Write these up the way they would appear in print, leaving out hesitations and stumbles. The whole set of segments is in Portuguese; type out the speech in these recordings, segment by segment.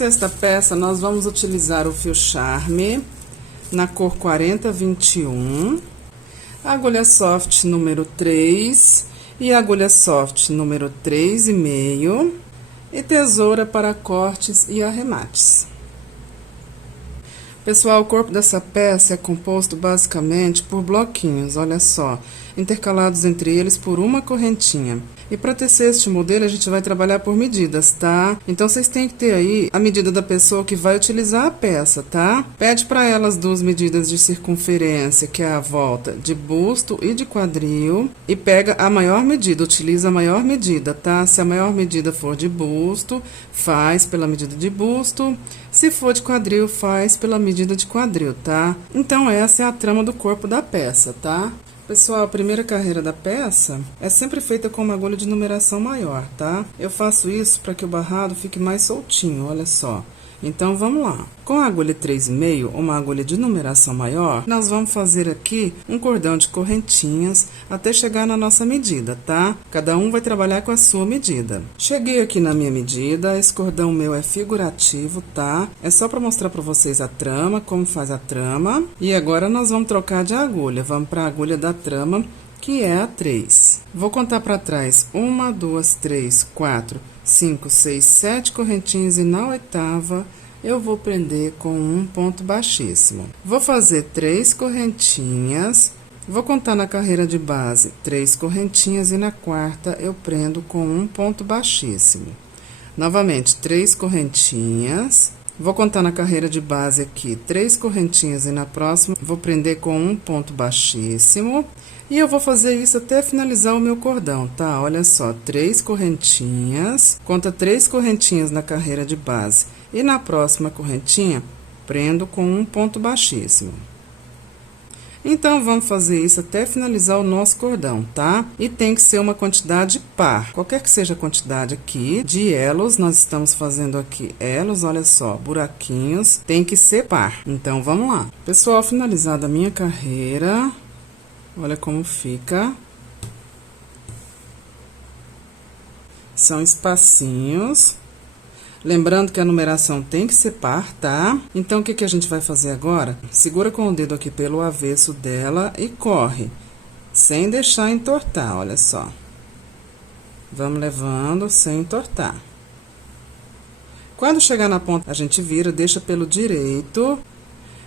sexta peça, nós vamos utilizar o fio charme na cor 4021, agulha soft número 3 e agulha soft número 3,5 e tesoura para cortes e arremates. Pessoal, o corpo dessa peça é composto basicamente por bloquinhos, olha só, intercalados entre eles por uma correntinha. E para tecer este modelo, a gente vai trabalhar por medidas, tá? Então, vocês têm que ter aí a medida da pessoa que vai utilizar a peça, tá? Pede para ela as duas medidas de circunferência, que é a volta de busto e de quadril. E pega a maior medida, utiliza a maior medida, tá? Se a maior medida for de busto, faz pela medida de busto. Se for de quadril, faz pela medida de quadril, tá? Então, essa é a trama do corpo da peça, tá? Pessoal, a primeira carreira da peça é sempre feita com uma agulha de numeração maior, tá? Eu faço isso para que o barrado fique mais soltinho, olha só. Então, vamos lá. Com a agulha 3,5, uma agulha de numeração maior, nós vamos fazer aqui um cordão de correntinhas até chegar na nossa medida, tá? Cada um vai trabalhar com a sua medida. Cheguei aqui na minha medida, esse cordão meu é figurativo, tá? É só para mostrar para vocês a trama, como faz a trama. E agora nós vamos trocar de agulha, vamos para a agulha da trama, que é a 3. Vou contar para trás: 1, 2, 3, 4, 5, 6, 7 correntinhas e na oitava eu vou prender com um ponto baixíssimo. Vou fazer 3 correntinhas, vou contar na carreira de base 3 correntinhas e na quarta eu prendo com um ponto baixíssimo. Novamente, 3 correntinhas, vou contar na carreira de base aqui 3 correntinhas e na próxima vou prender com um ponto baixíssimo. E eu vou fazer isso até finalizar o meu cordão, tá? Olha só, 3 correntinhas, conta 3 correntinhas na carreira de base. E na próxima correntinha, prendo com um ponto baixíssimo. Então, vamos fazer isso até finalizar o nosso cordão, tá? E tem que ser uma quantidade par. Qualquer que seja a quantidade aqui de elos, nós estamos fazendo aqui elos, olha só, buraquinhos, tem que ser par. Então, vamos lá. Pessoal, finalizada a minha carreira, olha como fica. São espacinhos. Lembrando que a numeração tem que ser par, tá? Então, o que a gente vai fazer agora? Segura com o dedo aqui pelo avesso dela e corre, sem deixar entortar, olha só. Vamos levando sem entortar. Quando chegar na ponta, a gente vira, deixa pelo direito.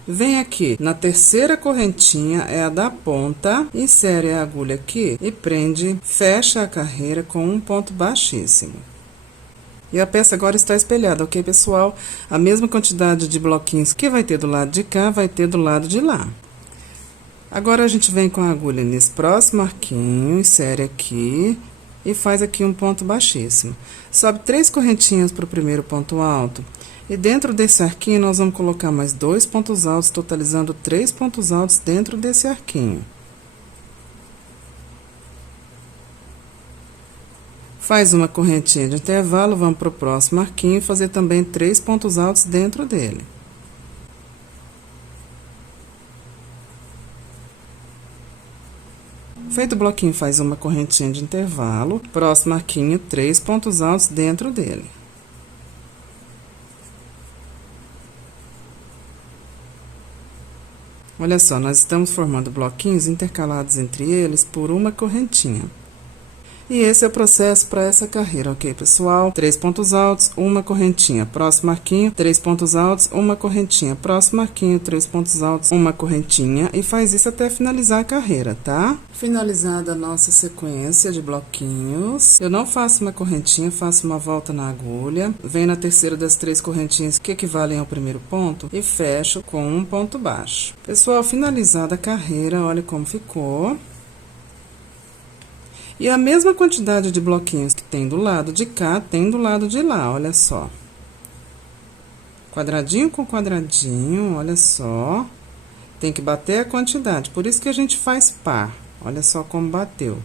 Vem aqui na terceira correntinha, é a da ponta, insere a agulha aqui e prende, fecha a carreira com um ponto baixíssimo. E a peça agora está espelhada, ok, pessoal? A mesma quantidade de bloquinhos que vai ter do lado de cá, vai ter do lado de lá. Agora, a gente vem com a agulha nesse próximo arquinho, insere aqui e faz aqui um ponto baixíssimo. Sobe 3 correntinhas para o primeiro ponto alto. E dentro desse arquinho, nós vamos colocar mais 2 pontos altos, totalizando 3 pontos altos dentro desse arquinho. Faz uma correntinha de intervalo, vamos para o próximo arquinho e fazer também 3 pontos altos dentro dele. Feito o bloquinho, faz uma correntinha de intervalo, próximo arquinho, 3 pontos altos dentro dele. Olha só, nós estamos formando bloquinhos intercalados entre eles por uma correntinha. E esse é o processo para essa carreira, ok, pessoal? 3 pontos altos, uma correntinha, próximo arquinho, 3 pontos altos, uma correntinha, próximo arquinho, 3 pontos altos, uma correntinha, e faz isso até finalizar a carreira, tá? Finalizada a nossa sequência de bloquinhos, eu não faço uma correntinha, faço uma volta na agulha, venho na terceira das 3 correntinhas que equivalem ao primeiro ponto e fecho com um ponto baixo. Pessoal, finalizada a carreira, olha como ficou. E a mesma quantidade de bloquinhos que tem do lado de cá, tem do lado de lá, olha só. Quadradinho com quadradinho, olha só. Tem que bater a quantidade, por isso que a gente faz par. Olha só como bateu.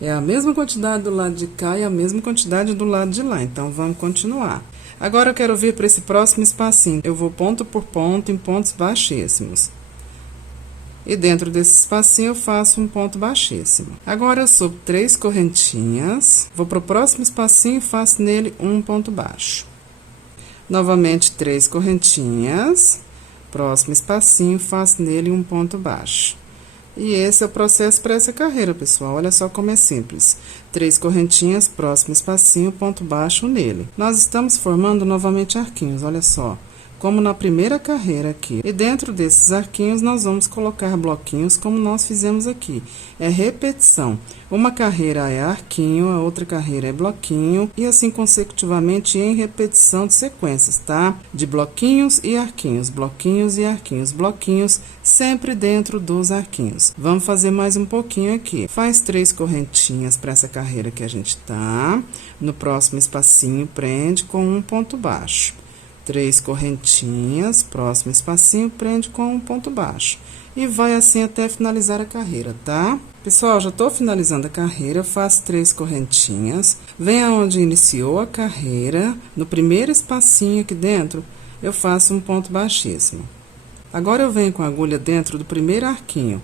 É a mesma quantidade do lado de cá e a mesma quantidade do lado de lá, então vamos continuar. Agora eu quero vir para esse próximo espacinho. Eu vou ponto por ponto em pontos baixíssimos. E dentro desse espacinho eu faço um ponto baixíssimo. Agora eu subo 3 correntinhas, vou pro próximo espacinho e faço nele um ponto baixo. Novamente 3 correntinhas, próximo espacinho, faço nele um ponto baixo. E esse é o processo para essa carreira, pessoal. Olha só como é simples. 3 correntinhas, próximo espacinho, ponto baixo nele. Nós estamos formando novamente arquinhos, olha só. Como na primeira carreira aqui. E dentro desses arquinhos, nós vamos colocar bloquinhos como nós fizemos aqui. É repetição. Uma carreira é arquinho, a outra carreira é bloquinho, e assim consecutivamente em repetição de sequências, tá? De bloquinhos e arquinhos, bloquinhos e arquinhos, bloquinhos, sempre dentro dos arquinhos. Vamos fazer mais um pouquinho aqui. Faz 3 correntinhas para essa carreira que a gente tá. No próximo espacinho, prende com um ponto baixo. 3 correntinhas, próximo espacinho, prende com um ponto baixo. E vai assim até finalizar a carreira, tá? Pessoal, já tô finalizando a carreira, faço 3 correntinhas. Vem aonde iniciou a carreira, no primeiro espacinho aqui dentro, eu faço um ponto baixíssimo. Agora eu venho com a agulha dentro do primeiro arquinho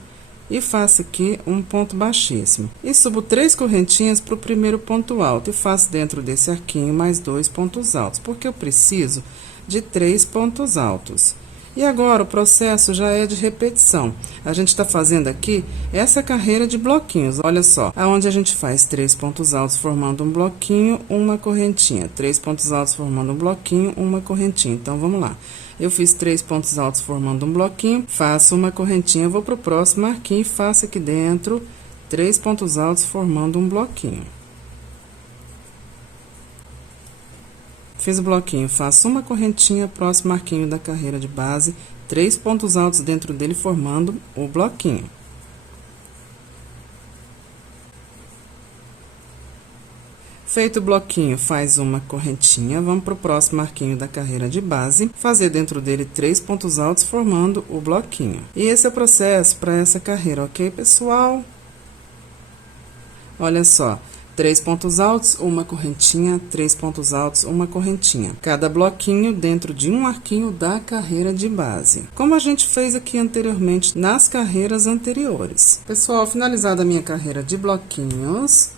e faço aqui um ponto baixíssimo. E subo 3 correntinhas para o primeiro ponto alto e faço dentro desse arquinho mais 2 pontos altos, porque eu preciso de 3 pontos altos. E agora o processo já é de repetição. A gente está fazendo aqui essa carreira de bloquinhos. Olha só, aonde a gente faz 3 pontos altos formando um bloquinho, uma correntinha. 3 pontos altos formando um bloquinho, uma correntinha. Então, vamos lá. Eu fiz 3 pontos altos formando um bloquinho, faço uma correntinha, vou pro próximo arquinho e faço aqui dentro 3 pontos altos formando um bloquinho. Fiz o bloquinho, faço uma correntinha, próximo arquinho da carreira de base, 3 pontos altos dentro dele formando o bloquinho. Feito o bloquinho, faz uma correntinha, vamos para o próximo arquinho da carreira de base, fazer dentro dele 3 pontos altos formando o bloquinho. E esse é o processo para essa carreira, ok, pessoal? Olha só. 3 pontos altos, uma correntinha, 3 pontos altos, uma correntinha. Cada bloquinho dentro de um arquinho da carreira de base. Como a gente fez aqui anteriormente nas carreiras anteriores. Pessoal, finalizada a minha carreira de bloquinhos,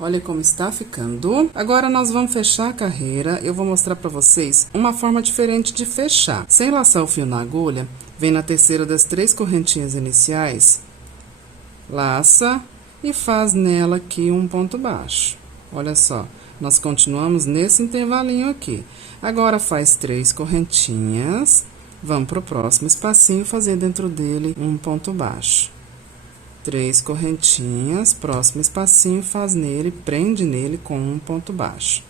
olha como está ficando. Agora, nós vamos fechar a carreira. Eu vou mostrar para vocês uma forma diferente de fechar. Sem laçar o fio na agulha, vem na terceira das 3 correntinhas iniciais, laça e faz nela aqui um ponto baixo. Olha só, nós continuamos nesse intervalinho aqui. Agora, faz 3 correntinhas, vamos pro próximo espacinho fazer dentro dele um ponto baixo. 3 correntinhas, próximo espacinho, faz nele, prende nele com um ponto baixo.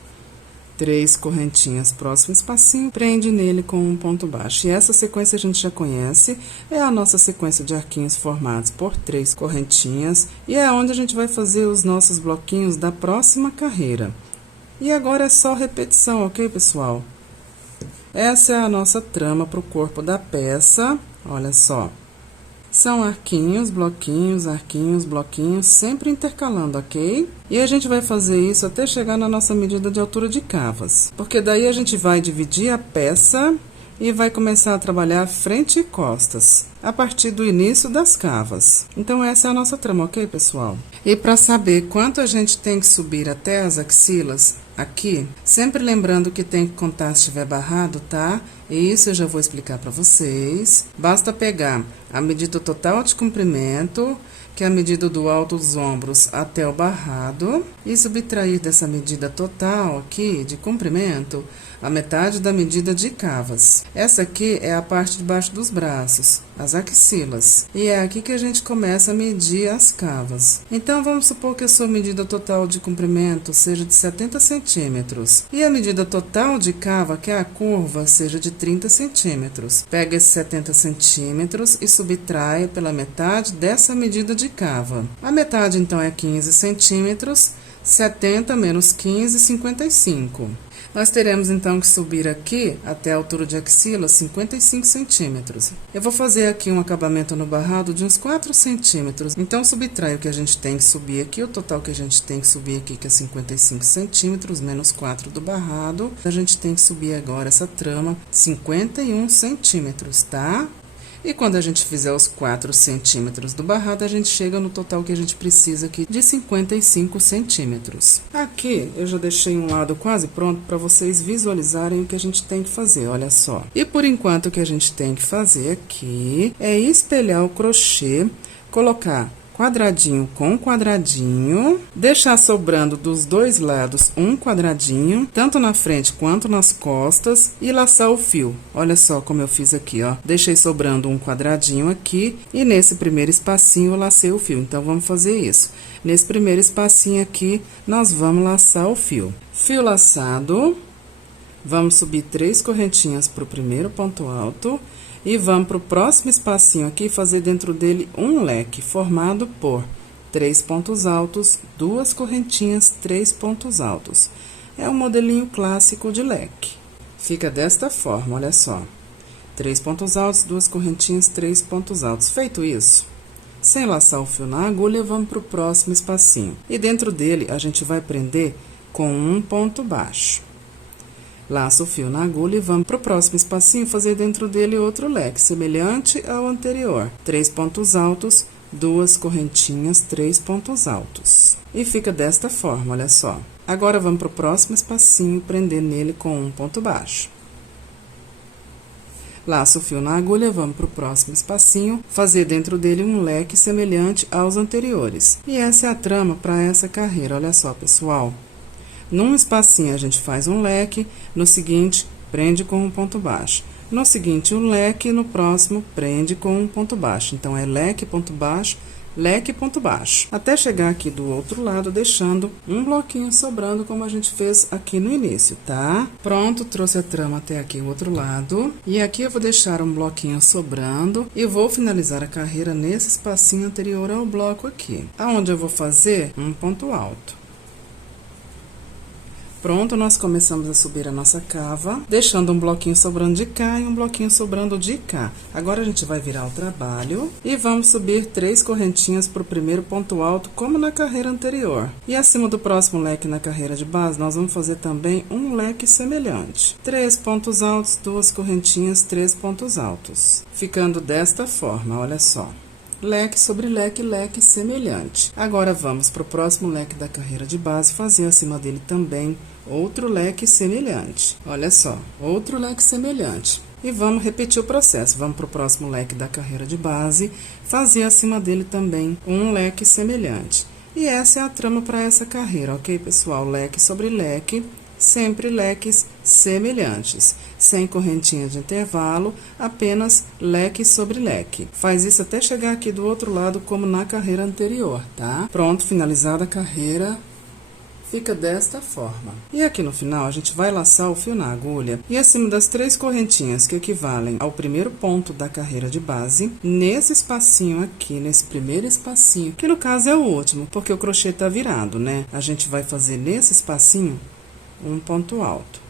3 correntinhas, próximo espacinho, prende nele com um ponto baixo. E essa sequência a gente já conhece, é a nossa sequência de arquinhos formados por 3 correntinhas, e é onde a gente vai fazer os nossos bloquinhos da próxima carreira. E agora é só repetição, ok, pessoal? Essa é a nossa trama para o corpo da peça, olha só. São arquinhos, bloquinhos, sempre intercalando, ok? E a gente vai fazer isso até chegar na nossa medida de altura de cavas. Porque daí a gente vai dividir a peça e vai começar a trabalhar frente e costas, a partir do início das cavas. Então, essa é a nossa trama, ok, pessoal? E para saber quanto a gente tem que subir até as axilas, aqui, sempre lembrando que tem que contar se estiver barrado, tá? E isso eu já vou explicar para vocês. Basta pegar a medida total de comprimento, que é a medida do alto dos ombros até o barrado, e subtrair dessa medida total aqui de comprimento a metade da medida de cavas. Essa aqui é a parte de baixo dos braços, as axilas, e é aqui que a gente começa a medir as cavas. Então, vamos supor que a sua medida total de comprimento seja de 70 centímetros, e a medida total de cava, que é a curva, seja de 30 centímetros. Pega esses 70 centímetros e subtrai pela metade dessa medida de cava. A metade, então, é 15 centímetros, 70 menos 15, 55. Nós teremos, então, que subir aqui, até a altura de axila, 55 centímetros. Eu vou fazer aqui um acabamento no barrado de uns 4 centímetros. Então, subtrai o que a gente tem que subir aqui, o total que a gente tem que subir aqui, que é 55 centímetros, menos 4 do barrado. A gente tem que subir agora essa trama, 51 centímetros, tá? E quando a gente fizer os 4 centímetros do barrado, a gente chega no total que a gente precisa aqui de 55 centímetros. Aqui eu já deixei um lado quase pronto para vocês visualizarem o que a gente tem que fazer, olha só. E por enquanto o que a gente tem que fazer aqui é espelhar o crochê, colocar quadradinho com quadradinho, deixar sobrando dos dois lados um quadradinho, tanto na frente quanto nas costas, e laçar o fio. Olha só como eu fiz aqui, ó. Deixei sobrando um quadradinho aqui e nesse primeiro espacinho eu lacei o fio. Então, vamos fazer isso. Nesse primeiro espacinho aqui, nós vamos laçar o fio. Fio laçado, vamos subir 3 correntinhas pro primeiro ponto alto. E vamos para o próximo espacinho aqui, fazer dentro dele um leque, formado por 3 pontos altos, 2 correntinhas, 3 pontos altos. É um modelinho clássico de leque. Fica desta forma, olha só. 3 pontos altos, 2 correntinhas, 3 pontos altos. Feito isso, sem laçar o fio na agulha, vamos para o próximo espacinho. E dentro dele, a gente vai prender com um ponto baixo. Laça o fio na agulha e vamos para o próximo espacinho fazer dentro dele outro leque, semelhante ao anterior. 3 pontos altos, 2 correntinhas, 3 pontos altos. E fica desta forma, olha só. Agora, vamos para o próximo espacinho, prender nele com um ponto baixo. Laça o fio na agulha, vamos para o próximo espacinho, fazer dentro dele um leque semelhante aos anteriores. E essa é a trama para essa carreira, olha só, pessoal. Num espacinho, a gente faz um leque, no seguinte, prende com um ponto baixo. No seguinte, um leque, no próximo, prende com um ponto baixo. Então, é leque, ponto baixo, leque, ponto baixo. Até chegar aqui do outro lado, deixando um bloquinho sobrando, como a gente fez aqui no início, tá? Pronto, trouxe a trama até aqui o outro lado. E aqui eu vou deixar um bloquinho sobrando e vou finalizar a carreira nesse espacinho anterior ao bloco aqui, aonde eu vou fazer um ponto alto. Pronto, nós começamos a subir a nossa cava, deixando um bloquinho sobrando de cá e um bloquinho sobrando de cá. Agora, a gente vai virar o trabalho e vamos subir 3 correntinhas para o primeiro ponto alto, como na carreira anterior. E acima do próximo leque na carreira de base, nós vamos fazer também um leque semelhante. 3 pontos altos, 2 correntinhas, 3 pontos altos. Ficando desta forma, olha só. Leque sobre leque, leque semelhante. Agora, vamos para o próximo leque da carreira de base, fazer acima dele também outro leque semelhante. Olha só, outro leque semelhante. E vamos repetir o processo. Vamos para o próximo leque da carreira de base, fazer acima dele também um leque semelhante. E essa é a trama para essa carreira, ok, pessoal? Leque sobre leque, sempre leques semelhantes, sem correntinha de intervalo, apenas leque sobre leque. Faz isso até chegar aqui do outro lado, como na carreira anterior, tá? Pronto, finalizada a carreira, fica desta forma. E aqui no final, a gente vai laçar o fio na agulha e acima das 3 correntinhas que equivalem ao primeiro ponto da carreira de base, nesse espacinho aqui, nesse primeiro espacinho, que no caso é o último, porque o crochê tá virado, né? A gente vai fazer nesse espacinho um ponto alto.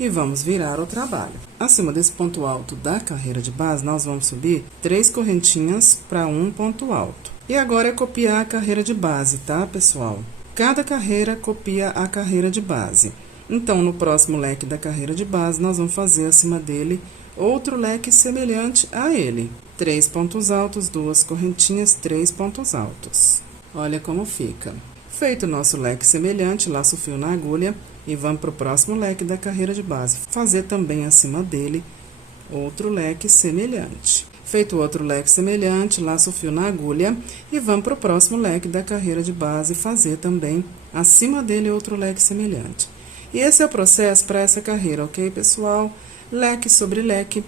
E vamos virar o trabalho. Acima desse ponto alto da carreira de base, nós vamos subir 3 correntinhas para um ponto alto. E agora é copiar a carreira de base, tá, pessoal? Cada carreira copia a carreira de base. Então, no próximo leque da carreira de base, nós vamos fazer acima dele outro leque semelhante a ele. 3 pontos altos, 2 correntinhas, 3 pontos altos. Olha como fica. Feito o nosso leque semelhante, laço o fio na agulha e vamos para o próximo leque da carreira de base. Fazer também acima dele outro leque semelhante. Feito o outro leque semelhante, laço o fio na agulha e vamos para o próximo leque da carreira de base. Fazer também acima dele outro leque semelhante. E esse é o processo para essa carreira, ok, pessoal? Leque sobre leque,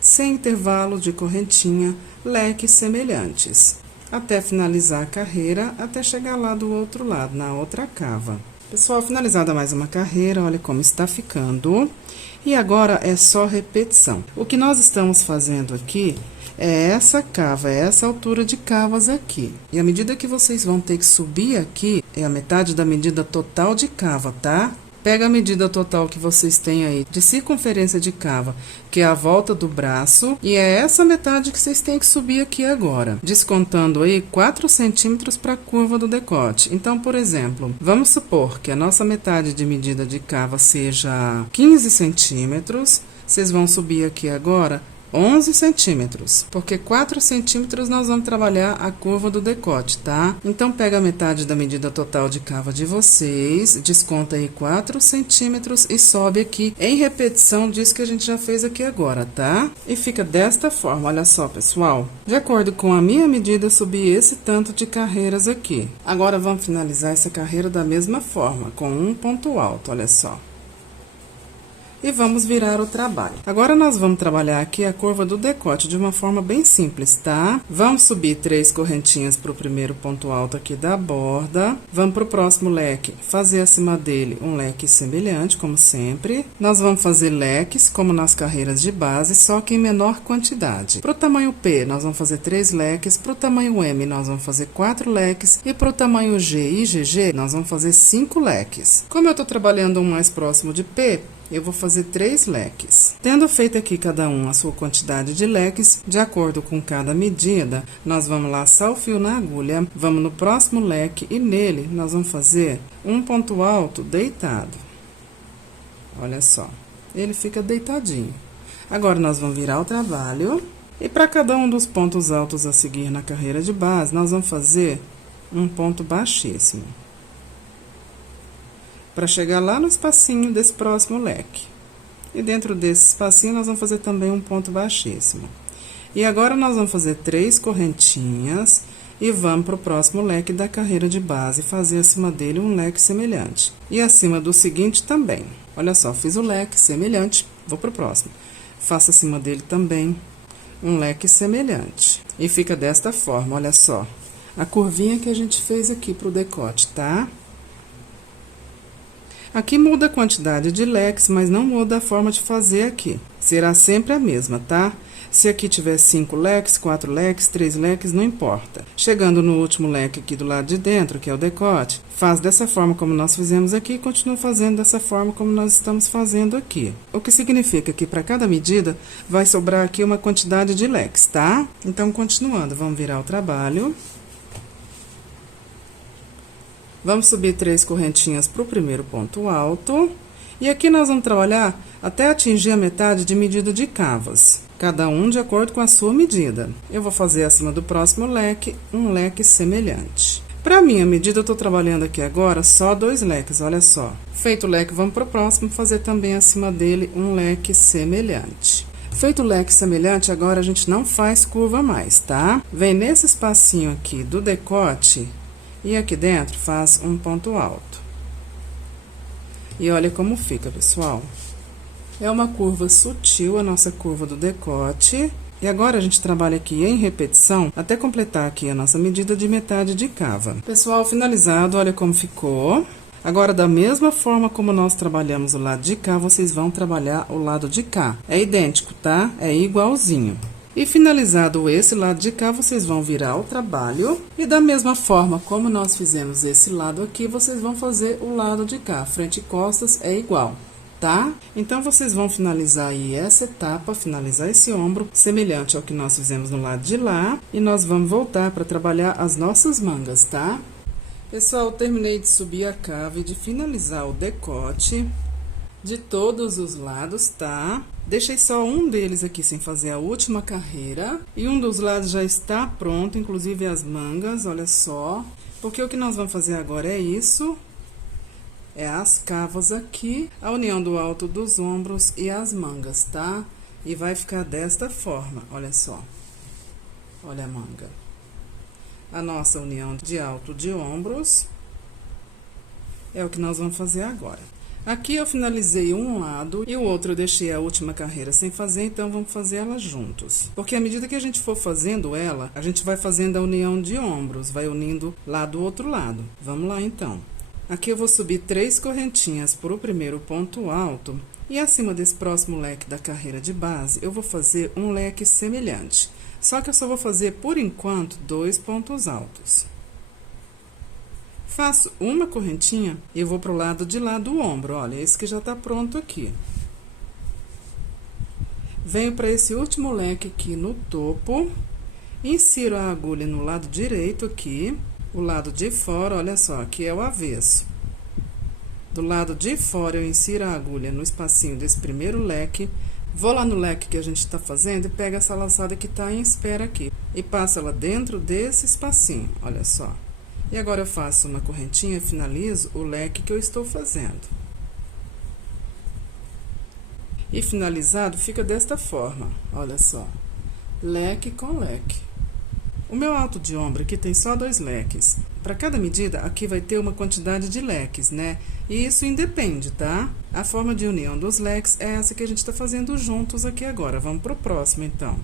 sem intervalo de correntinha, leques semelhantes. Até finalizar a carreira, até chegar lá do outro lado, na outra cava. Pessoal, finalizada mais uma carreira, olha como está ficando. E agora é só repetição. O que nós estamos fazendo aqui é essa cava, é essa altura de cavas aqui. E a medida que vocês vão ter que subir aqui é a metade da medida total de cava, tá? Pega a medida total que vocês têm aí de circunferência de cava, que é a volta do braço, e é essa metade que vocês têm que subir aqui agora, descontando aí 4 centímetros para a curva do decote. Então, por exemplo, vamos supor que a nossa metade de medida de cava seja 15 centímetros, vocês vão subir aqui agora 11 centímetros, porque 4 centímetros nós vamos trabalhar a curva do decote, tá? Então, pega a metade da medida total de cava de vocês, desconta aí 4 centímetros e sobe aqui em repetição disso que a gente já fez aqui agora, tá? E fica desta forma, olha só, pessoal. De acordo com a minha medida, subi esse tanto de carreiras aqui. Agora, vamos finalizar essa carreira da mesma forma, com um ponto alto, olha só. E vamos virar o trabalho. Agora, nós vamos trabalhar aqui a curva do decote de uma forma bem simples, tá? Vamos subir 3 correntinhas para o primeiro ponto alto aqui da borda. Vamos para o próximo leque, fazer acima dele um leque semelhante, como sempre. Nós vamos fazer leques, como nas carreiras de base, só que em menor quantidade. Para o tamanho P, nós vamos fazer 3 leques. Para o tamanho M, nós vamos fazer 4 leques. E para o tamanho G e GG, nós vamos fazer 5 leques. Como eu estou trabalhando um mais próximo de P, eu vou fazer 3 leques. Tendo feito aqui cada um a sua quantidade de leques, de acordo com cada medida, nós vamos laçar o fio na agulha, vamos no próximo leque e nele nós vamos fazer um ponto alto deitado. Olha só, ele fica deitadinho. Agora, nós vamos virar o trabalho e para cada um dos pontos altos a seguir na carreira de base, nós vamos fazer um ponto baixíssimo, para chegar lá no espacinho desse próximo leque. E dentro desse espacinho, nós vamos fazer também um ponto baixíssimo. E agora, nós vamos fazer 3 correntinhas e vamos para o próximo leque da carreira de base, fazer acima dele um leque semelhante. E acima do seguinte também. Olha só, fiz o leque semelhante, vou para o próximo. Faço acima dele também um leque semelhante. E fica desta forma, olha só. A curvinha que a gente fez aqui pro decote, tá? Aqui muda a quantidade de leques, mas não muda a forma de fazer aqui. Será sempre a mesma, tá? Se aqui tiver 5 leques, 4 leques, 3 leques, não importa. Chegando no último leque aqui do lado de dentro, que é o decote, faz dessa forma como nós fizemos aqui e continua fazendo dessa forma como nós estamos fazendo aqui. O que significa que para cada medida vai sobrar aqui uma quantidade de leques, tá? Então, continuando, vamos virar o trabalho. Vamos subir 3 correntinhas para o primeiro ponto alto. E aqui nós vamos trabalhar até atingir a metade de medida de cavas. Cada um de acordo com a sua medida. Eu vou fazer acima do próximo leque, um leque semelhante. Para minha medida, eu estou trabalhando aqui agora só 2 leques, olha só. Feito o leque, vamos para o próximo, fazer também acima dele um leque semelhante. Feito o leque semelhante, agora a gente não faz curva mais, tá? Vem nesse espacinho aqui do decote. E aqui dentro faz um ponto alto. E olha como fica, pessoal. É uma curva sutil, a nossa curva do decote. E agora a gente trabalha aqui em repetição, até completar aqui a nossa medida de metade de cava. Pessoal, finalizado, olha como ficou. Agora, da mesma forma como nós trabalhamos o lado de cá, vocês vão trabalhar o lado de cá. É idêntico, tá? É igualzinho. E finalizado esse lado de cá, vocês vão virar o trabalho. E da mesma forma como nós fizemos esse lado aqui, vocês vão fazer o lado de cá. Frente e costas é igual, tá? Então, vocês vão finalizar aí essa etapa, finalizar esse ombro, semelhante ao que nós fizemos no lado de lá. E nós vamos voltar para trabalhar as nossas mangas, tá? Pessoal, terminei de subir a cava e de finalizar o decote de todos os lados, tá? Deixei só um deles aqui sem fazer a última carreira. E um dos lados já está pronto, inclusive as mangas, olha só. Porque o que nós vamos fazer agora é isso. É as cavas aqui, a união do alto dos ombros e as mangas, tá? E vai ficar desta forma, olha só. Olha a manga. A nossa união de alto de ombros é o que nós vamos fazer agora. Aqui eu finalizei um lado e o outro eu deixei a última carreira sem fazer, então vamos fazer ela juntos. Porque à medida que a gente for fazendo ela, a gente vai fazendo a união de ombros, vai unindo lá do outro lado. Vamos lá então. Aqui eu vou subir 3 correntinhas para o primeiro ponto alto e acima desse próximo leque da carreira de base, eu vou fazer um leque semelhante. Só que eu só vou fazer, por enquanto, 2 pontos altos. Faço uma correntinha e eu vou pro lado de lá do ombro, olha, esse que já tá pronto aqui. Venho para esse último leque aqui no topo, insiro a agulha no lado direito aqui, o lado de fora, olha só, aqui é o avesso. Do lado de fora, eu insiro a agulha no espacinho desse primeiro leque, Vou lá no leque que a gente está fazendo e pego essa laçada que está em espera aqui. E passo ela dentro desse espacinho, olha só. E agora eu faço uma correntinha e finalizo o leque que eu estou fazendo. E finalizado fica desta forma, olha só. Leque com leque. O meu alto de ombro aqui tem só 2 leques. Para cada medida, aqui vai ter uma quantidade de leques, né? E isso independe, tá? A forma de união dos leques é essa que a gente tá fazendo juntos aqui agora. Vamos pro próximo, então.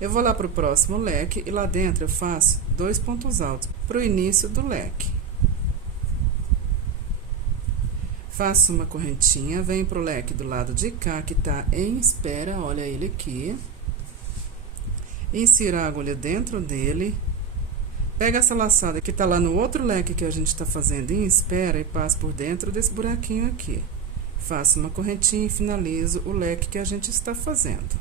Eu vou lá pro próximo leque e lá dentro eu faço 2 pontos altos pro início do leque. Faço uma correntinha, venho pro leque do lado de cá, que tá em espera, olha ele aqui. Insiro a agulha dentro dele, pega essa laçada que tá lá no outro leque que a gente tá fazendo em espera e passo por dentro desse buraquinho aqui. Faço uma correntinha e finalizo o leque que a gente está fazendo.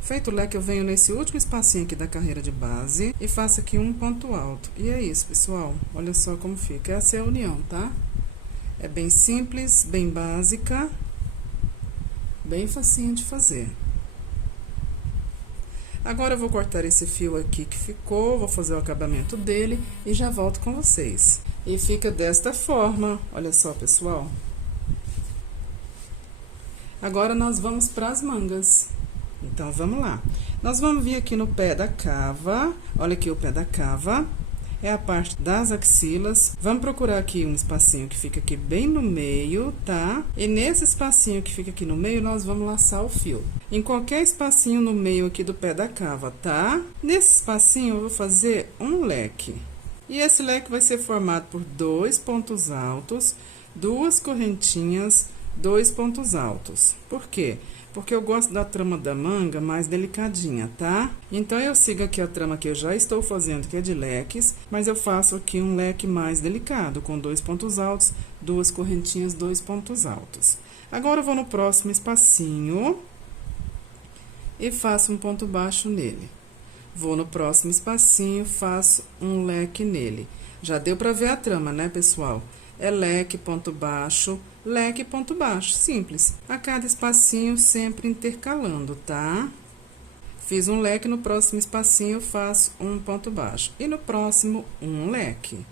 Feito o leque, eu venho nesse último espacinho aqui da carreira de base e faço aqui um ponto alto. E é isso, pessoal. Olha só como fica. Essa é a união, tá? É bem simples, bem básica. Bem facinho de fazer. Agora eu vou cortar esse fio aqui que ficou, vou fazer o acabamento dele e já volto com vocês. E fica desta forma, olha só, pessoal. Agora nós vamos para as mangas. Então, vamos lá. Nós vamos vir aqui no pé da cava, olha aqui o pé da cava. É a parte das axilas. Vamos procurar aqui um espacinho que fica aqui bem no meio, tá? E nesse espacinho que fica aqui no meio, nós vamos laçar o fio. Em qualquer espacinho no meio aqui do pé da cava, tá? Nesse espacinho, eu vou fazer um leque. E esse leque vai ser formado por 2 pontos altos, 2 correntinhas, 2 pontos altos. Por quê? Porque eu gosto da trama da manga mais delicadinha, tá? Então, eu sigo aqui a trama que eu já estou fazendo, que é de leques, mas eu faço aqui um leque mais delicado, com 2 pontos altos, 2 correntinhas, 2 pontos altos. Agora, eu vou no próximo espacinho e faço um ponto baixo nele. Vou no próximo espacinho, faço um leque nele. Já deu pra ver a trama, né, pessoal? É leque, ponto baixo, leque, ponto baixo, simples. A cada espacinho, sempre intercalando, tá? Fiz um leque, no próximo espacinho, faço um ponto baixo. E no próximo, um leque.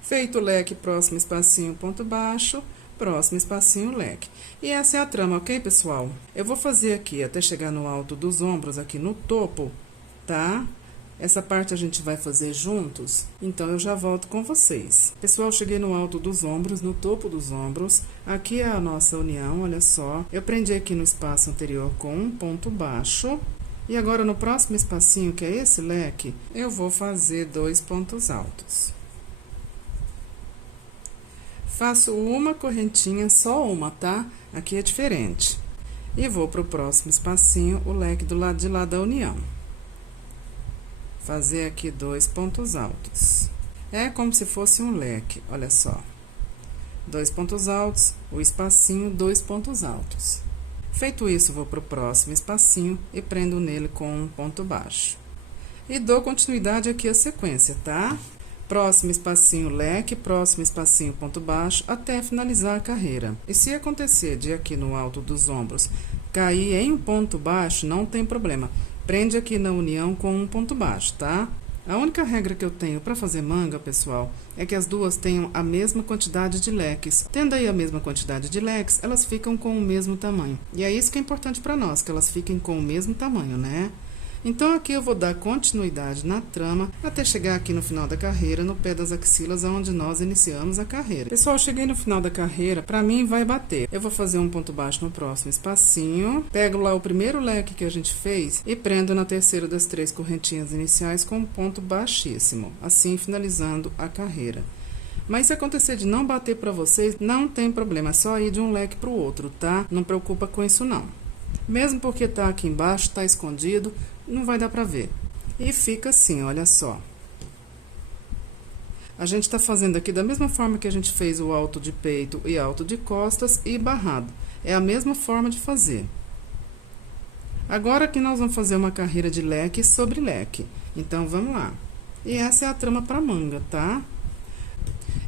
Feito o leque, próximo espacinho, ponto baixo. Próximo espacinho, leque. E essa é a trama, ok, pessoal? Eu vou fazer aqui até chegar no alto dos ombros, aqui no topo, tá? Essa parte a gente vai fazer juntos, então eu já volto com vocês. Pessoal, cheguei no alto dos ombros, no topo dos ombros. Aqui é a nossa união, olha só. Eu prendi aqui no espaço anterior com um ponto baixo. E agora, no próximo espacinho, que é esse leque, eu vou fazer 2 pontos altos. Faço uma correntinha, só uma, tá? Aqui é diferente. E vou pro próximo espacinho, o leque do lado de lá da união. Fazer aqui 2 pontos altos. É como se fosse um leque, olha só. 2 pontos altos, o espacinho, 2 pontos altos. Feito isso, vou pro próximo espacinho e prendo nele com um ponto baixo. E dou continuidade aqui à sequência, tá? Próximo espacinho, leque, próximo espacinho, ponto baixo, até finalizar a carreira. E se acontecer de aqui no alto dos ombros cair em um ponto baixo, não tem problema. Prende aqui na união com um ponto baixo, tá? A única regra que eu tenho para fazer manga, pessoal, é que as duas tenham a mesma quantidade de leques. Tendo aí a mesma quantidade de leques, elas ficam com o mesmo tamanho. E é isso que é importante para nós, que elas fiquem com o mesmo tamanho, né? Então, aqui eu vou dar continuidade na trama até chegar aqui no final da carreira, no pé das axilas, onde nós iniciamos a carreira. Pessoal, cheguei no final da carreira, pra mim vai bater. Eu vou fazer um ponto baixo no próximo espacinho, pego lá o primeiro leque que a gente fez e prendo na terceira das 3 correntinhas iniciais com um ponto baixíssimo, assim finalizando a carreira. Mas se acontecer de não bater pra vocês, não tem problema, é só ir de um leque pro outro, tá? Não preocupa com isso não. Mesmo porque tá aqui embaixo, tá escondido, não vai dar pra ver. E fica assim, olha só. A gente tá fazendo aqui da mesma forma que a gente fez o alto de peito e alto de costas e barrado. É a mesma forma de fazer. Agora que nós vamos fazer uma carreira de leque sobre leque. Então, vamos lá. E essa é a trama para manga, tá?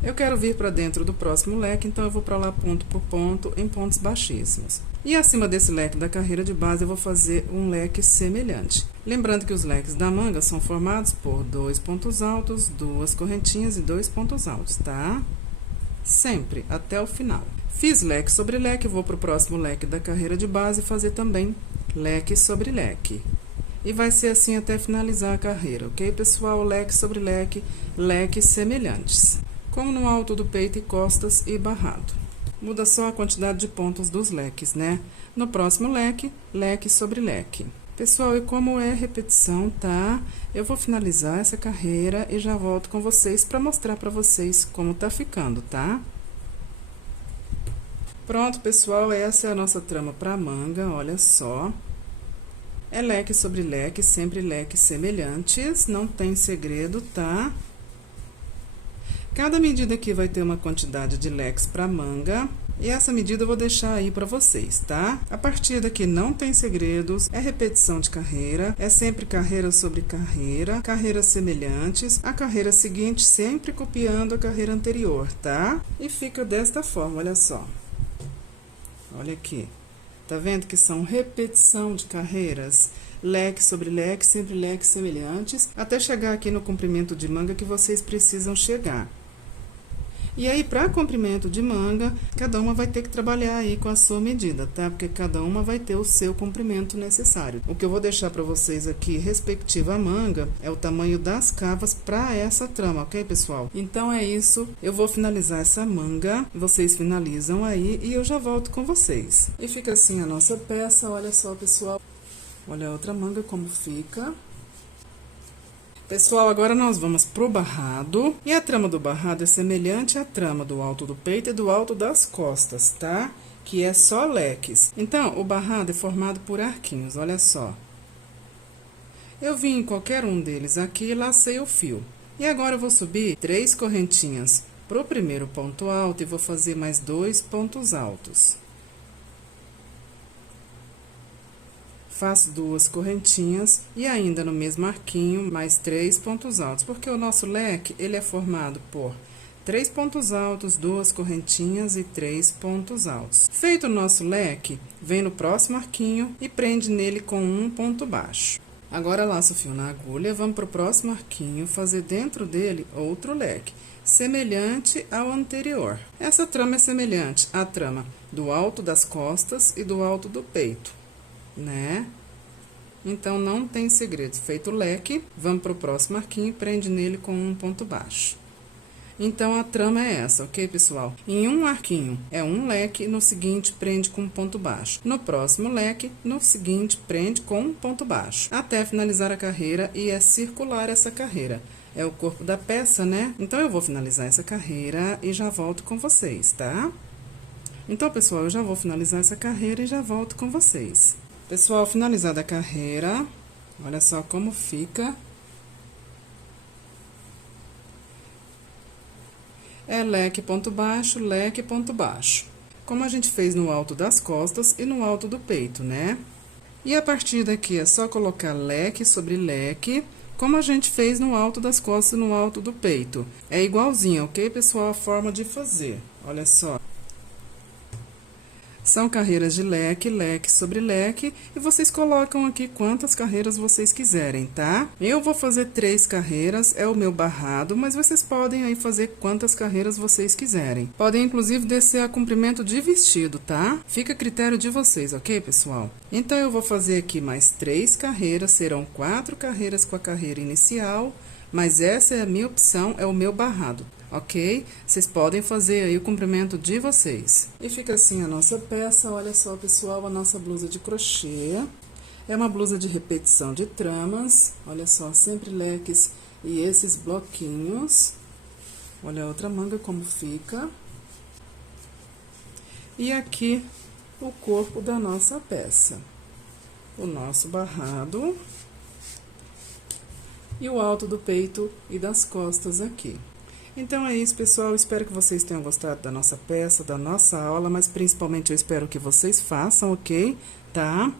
Eu quero vir para dentro do próximo leque, então eu vou para lá ponto por ponto, em pontos baixíssimos. E acima desse leque da carreira de base, eu vou fazer um leque semelhante. Lembrando que os leques da manga são formados por 2 pontos altos, 2 correntinhas e 2 pontos altos, tá? Sempre, até o final. Fiz leque sobre leque, vou para o próximo leque da carreira de base fazer também leque sobre leque. E vai ser assim até finalizar a carreira, ok, pessoal? Leque sobre leque, leques semelhantes. Como no alto do peito e costas e barrado. Muda só a quantidade de pontos dos leques, né? No próximo leque, leque sobre leque. Pessoal, e como é repetição, tá? Eu vou finalizar essa carreira e já volto com vocês para mostrar para vocês como tá ficando, tá? Pronto, pessoal, essa é a nossa trama para manga, olha só. É leque sobre leque, sempre leques semelhantes, não tem segredo, tá? Cada medida aqui vai ter uma quantidade de leques para manga, e essa medida eu vou deixar aí para vocês, tá? A partir daqui não tem segredos, é repetição de carreira, é sempre carreira sobre carreira, carreiras semelhantes, a carreira seguinte sempre copiando a carreira anterior, tá? E fica desta forma, olha só. Olha aqui. Tá vendo que são repetição de carreiras? Leque sobre leque, sempre leques semelhantes, até chegar aqui no comprimento de manga que vocês precisam chegar. E aí, para comprimento de manga, cada uma vai ter que trabalhar aí com a sua medida, tá? Porque cada uma vai ter o seu comprimento necessário. O que eu vou deixar para vocês aqui, respectiva à manga, é o tamanho das cavas para essa trama, ok, pessoal? Então, é isso. Eu vou finalizar essa manga, vocês finalizam aí e eu já volto com vocês. E fica assim a nossa peça, olha só, pessoal. Olha a outra manga como fica. Pessoal, agora nós vamos pro barrado. E a trama do barrado é semelhante à trama do alto do peito e do alto das costas, tá? Que é só leques. Então, o barrado é formado por arquinhos, olha só. Eu vim em qualquer um deles aqui e lacei o fio. E agora eu vou subir 3 correntinhas pro primeiro ponto alto e vou fazer mais 2 pontos altos. Faço 2 correntinhas e ainda no mesmo arquinho, mais 3 pontos altos, porque o nosso leque, ele é formado por 3 pontos altos, 2 correntinhas e 3 pontos altos. Feito o nosso leque, vem no próximo arquinho e prende nele com um ponto baixo. Agora, laço o fio na agulha, vamos para o próximo arquinho, fazer dentro dele outro leque, semelhante ao anterior. Essa trama é semelhante à trama do alto das costas e do alto do peito, né? Então, não tem segredo. Feito o leque, vamos para o próximo arquinho e prende nele com um ponto baixo. Então, a trama é essa, ok, pessoal? Em um arquinho é um leque, no seguinte prende com um ponto baixo. No próximo leque, no seguinte prende com um ponto baixo. Até finalizar a carreira, e é circular essa carreira. É o corpo da peça, né? Então, eu vou finalizar essa carreira e já volto com vocês, tá? Então, pessoal, eu já vou finalizar essa carreira e já volto com vocês. Pessoal, finalizada a carreira, olha só como fica. É leque, ponto baixo, leque, ponto baixo. Como a gente fez no alto das costas e no alto do peito, né? E a partir daqui é só colocar leque sobre leque, como a gente fez no alto das costas e no alto do peito. É igualzinho, ok, pessoal? A forma de fazer, olha só. São carreiras de leque, leque sobre leque, e vocês colocam aqui quantas carreiras vocês quiserem, tá? Eu vou fazer 3 carreiras, é o meu barrado, mas vocês podem aí fazer quantas carreiras vocês quiserem. Podem, inclusive, descer a comprimento de vestido, tá? Fica a critério de vocês, ok, pessoal? Então, eu vou fazer aqui mais 3 carreiras, serão 4 carreiras com a carreira inicial, mas essa é a minha opção, é o meu barrado. Ok? Vocês podem fazer aí o comprimento de vocês. E fica assim a nossa peça, olha só, pessoal, a nossa blusa de crochê. É uma blusa de repetição de tramas, olha só, sempre leques e esses bloquinhos. Olha a outra manga como fica. E aqui o corpo da nossa peça. O nosso barrado. E o alto do peito e das costas aqui. Então, é isso, pessoal. Espero que vocês tenham gostado da nossa peça, da nossa aula, mas principalmente eu espero que vocês façam, ok? Tá?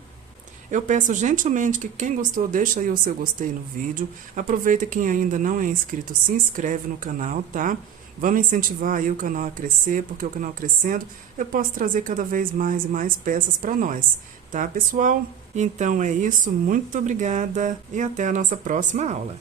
Eu peço gentilmente que quem gostou deixa aí o seu gostei no vídeo. Aproveita quem ainda não é inscrito, se inscreve no canal, tá? Vamos incentivar aí o canal a crescer, porque o canal crescendo, eu posso trazer cada vez mais e mais peças para nós, tá, pessoal? Então é isso, muito obrigada e até a nossa próxima aula.